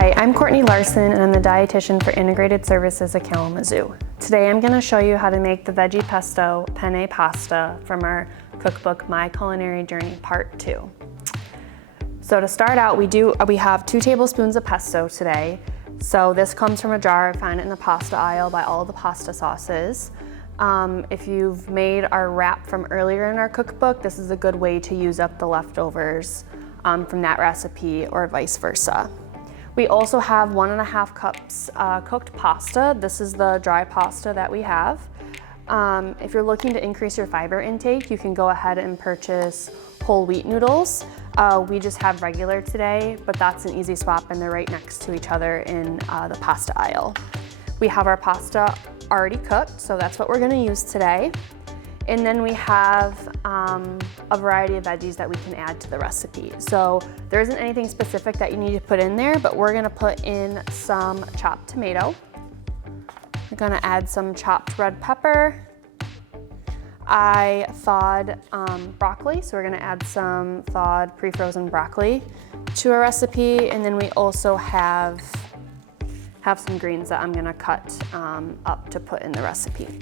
Hi, I'm Courtney Larson and I'm the dietitian for Integrated Services at Kalamazoo. Today I'm going to show you how to make the veggie pesto penne pasta from our cookbook My Culinary Journey Part 2. So to start out, we have 2 tablespoons of pesto today. So this comes from a jar. I found it in the pasta aisle by all the pasta sauces. If you've made our wrap from earlier in our cookbook, this is a good way to use up the leftovers from that recipe or vice versa. We also have 1.5 cups cooked pasta. This is the dry pasta that we have. If you're looking to increase your fiber intake, you can go ahead and purchase whole wheat noodles. We just have regular today, but that's an easy swap and they're right next to each other in the pasta aisle. We have our pasta already cooked, so that's what we're gonna use today. And then we have a variety of veggies that we can add to the recipe. So there isn't anything specific that you need to put in there, but we're gonna put in some chopped tomato. We're gonna add some chopped red pepper. I thawed broccoli, so we're gonna add some thawed pre-frozen broccoli to our recipe. And then we also have some greens that I'm gonna cut up to put in the recipe.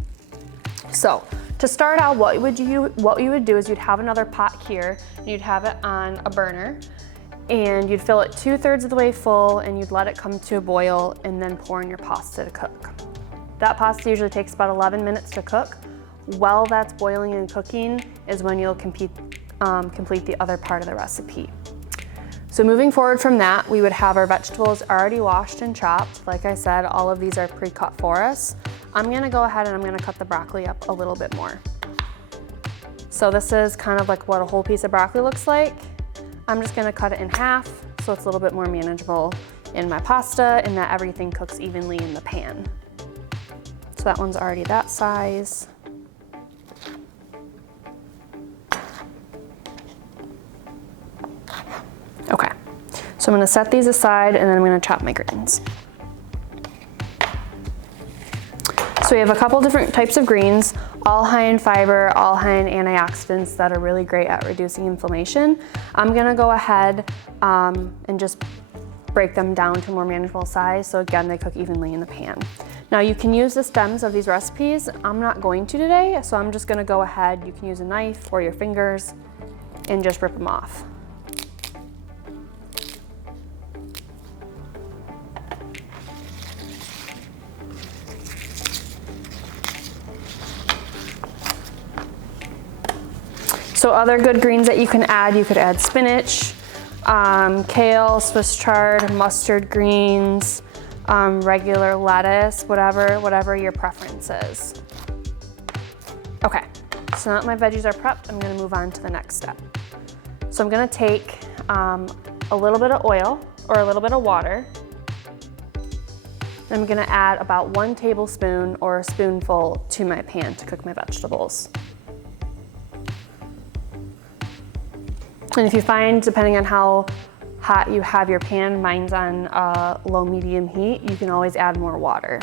So to start out, what you would do is you'd have another pot here, and you'd have it on a burner, and you'd fill it 2/3 of the way full, and you'd let it come to a boil, and then pour in your pasta to cook. That pasta usually takes about 11 minutes to cook. While that's boiling and cooking is when you'll complete the other part of the recipe. So moving forward from that, we would have our vegetables already washed and chopped. Like I said, all of these are pre-cut for us. I'm gonna go ahead and I'm gonna cut the broccoli up a little bit more. So this is kind of like what a whole piece of broccoli looks like. I'm just gonna cut it in half so it's a little bit more manageable in my pasta and that everything cooks evenly in the pan. So that one's already that size. Okay, so I'm gonna set these aside and then I'm gonna chop my greens. So we have a couple different types of greens, all high in fiber, all high in antioxidants that are really great at reducing inflammation. I'm gonna go ahead and just break them down to a more manageable size. So again, they cook evenly in the pan. Now you can use the stems of these recipes. I'm not going to today, so I'm just gonna go ahead. You can use a knife or your fingers and just rip them off. So other good greens that you could add spinach, kale, Swiss chard, mustard greens, regular lettuce, whatever your preference is. Okay, so now that my veggies are prepped, I'm gonna move on to the next step. So I'm gonna take a little bit of oil or a little bit of water. I'm gonna add about 1 tablespoon or a spoonful to my pan to cook my vegetables. And if you find, depending on how hot you have your pan, mine's on low-medium heat, you can always add more water.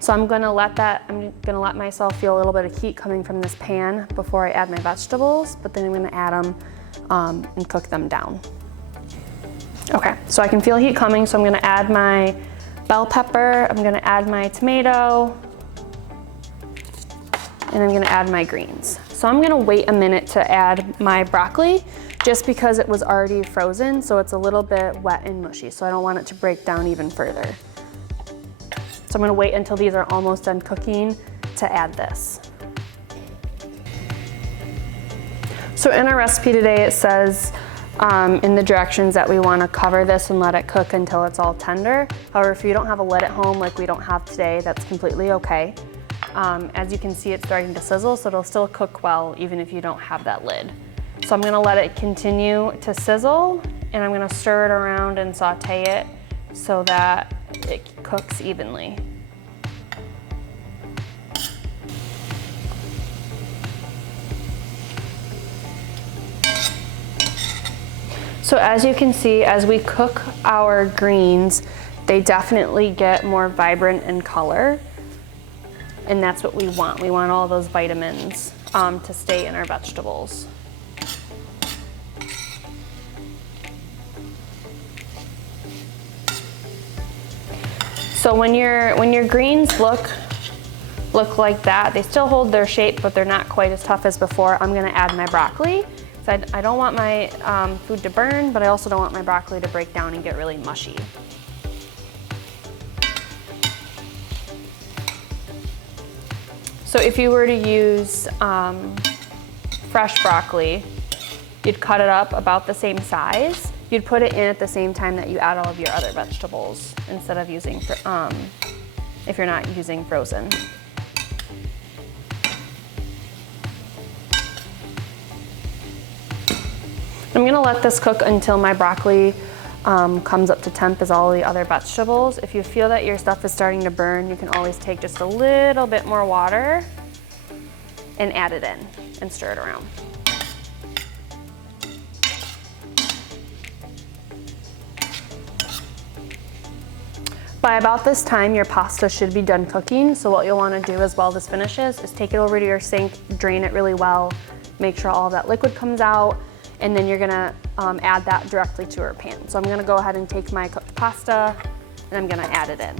So I'm gonna let myself feel a little bit of heat coming from this pan before I add my vegetables, but then I'm gonna add them and cook them down. Okay, so I can feel heat coming, so I'm gonna add my bell pepper, I'm gonna add my tomato, and I'm gonna add my greens. So I'm gonna wait a minute to add my broccoli, just because it was already frozen, so it's a little bit wet and mushy, so I don't want it to break down even further. So I'm gonna wait until these are almost done cooking to add this. So in our recipe today, it says in the directions that we wanna cover this and let it cook until it's all tender. However, if you don't have a lid at home like we don't have today, that's completely okay. As you can see, it's starting to sizzle, so it'll still cook well even if you don't have that lid. So I'm gonna let it continue to sizzle, and I'm gonna stir it around and saute it so that it cooks evenly. So as you can see, as we cook our greens, they definitely get more vibrant in color, and that's what we want. We want all those vitamins to stay in our vegetables. So when your greens look like that, they still hold their shape, but they're not quite as tough as before, I'm gonna add my broccoli. So I don't want my food to burn, but I also don't want my broccoli to break down and get really mushy. So if you were to use fresh broccoli, you'd cut it up about the same size. You'd put it in at the same time that you add all of your other vegetables instead of using, if you're not using frozen. I'm gonna let this cook until my broccoli comes up to temp as all the other vegetables. If you feel that your stuff is starting to burn, you can always take just a little bit more water and add it in and stir it around. By about this time, your pasta should be done cooking. So what you'll wanna do as well, this finishes, is take it over to your sink, drain it really well, make sure all of that liquid comes out, and then you're gonna add that directly to our pan. So I'm gonna go ahead and take my cooked pasta and I'm gonna add it in.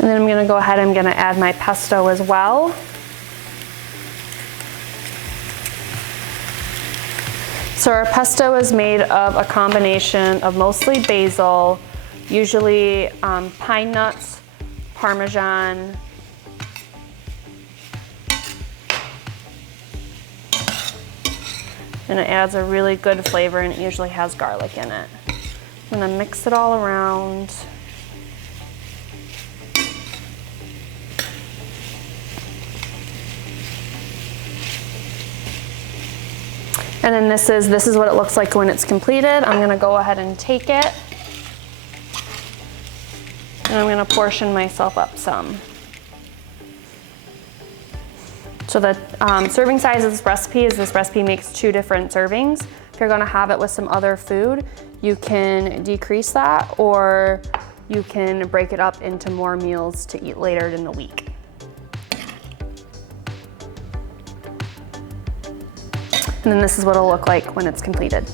And then I'm gonna go ahead and I'm gonna add my pesto as well. So our pesto is made of a combination of mostly basil, usually pine nuts, Parmesan, and it adds a really good flavor, and it usually has garlic in it. I'm gonna mix it all around. And then this is what it looks like when it's completed. I'm gonna go ahead and take it, and I'm gonna portion myself up some. So the serving size of this recipe makes 2 different servings. If you're gonna have it with some other food, you can decrease that, or you can break it up into more meals to eat later in the week. And then this is what it'll look like when it's completed.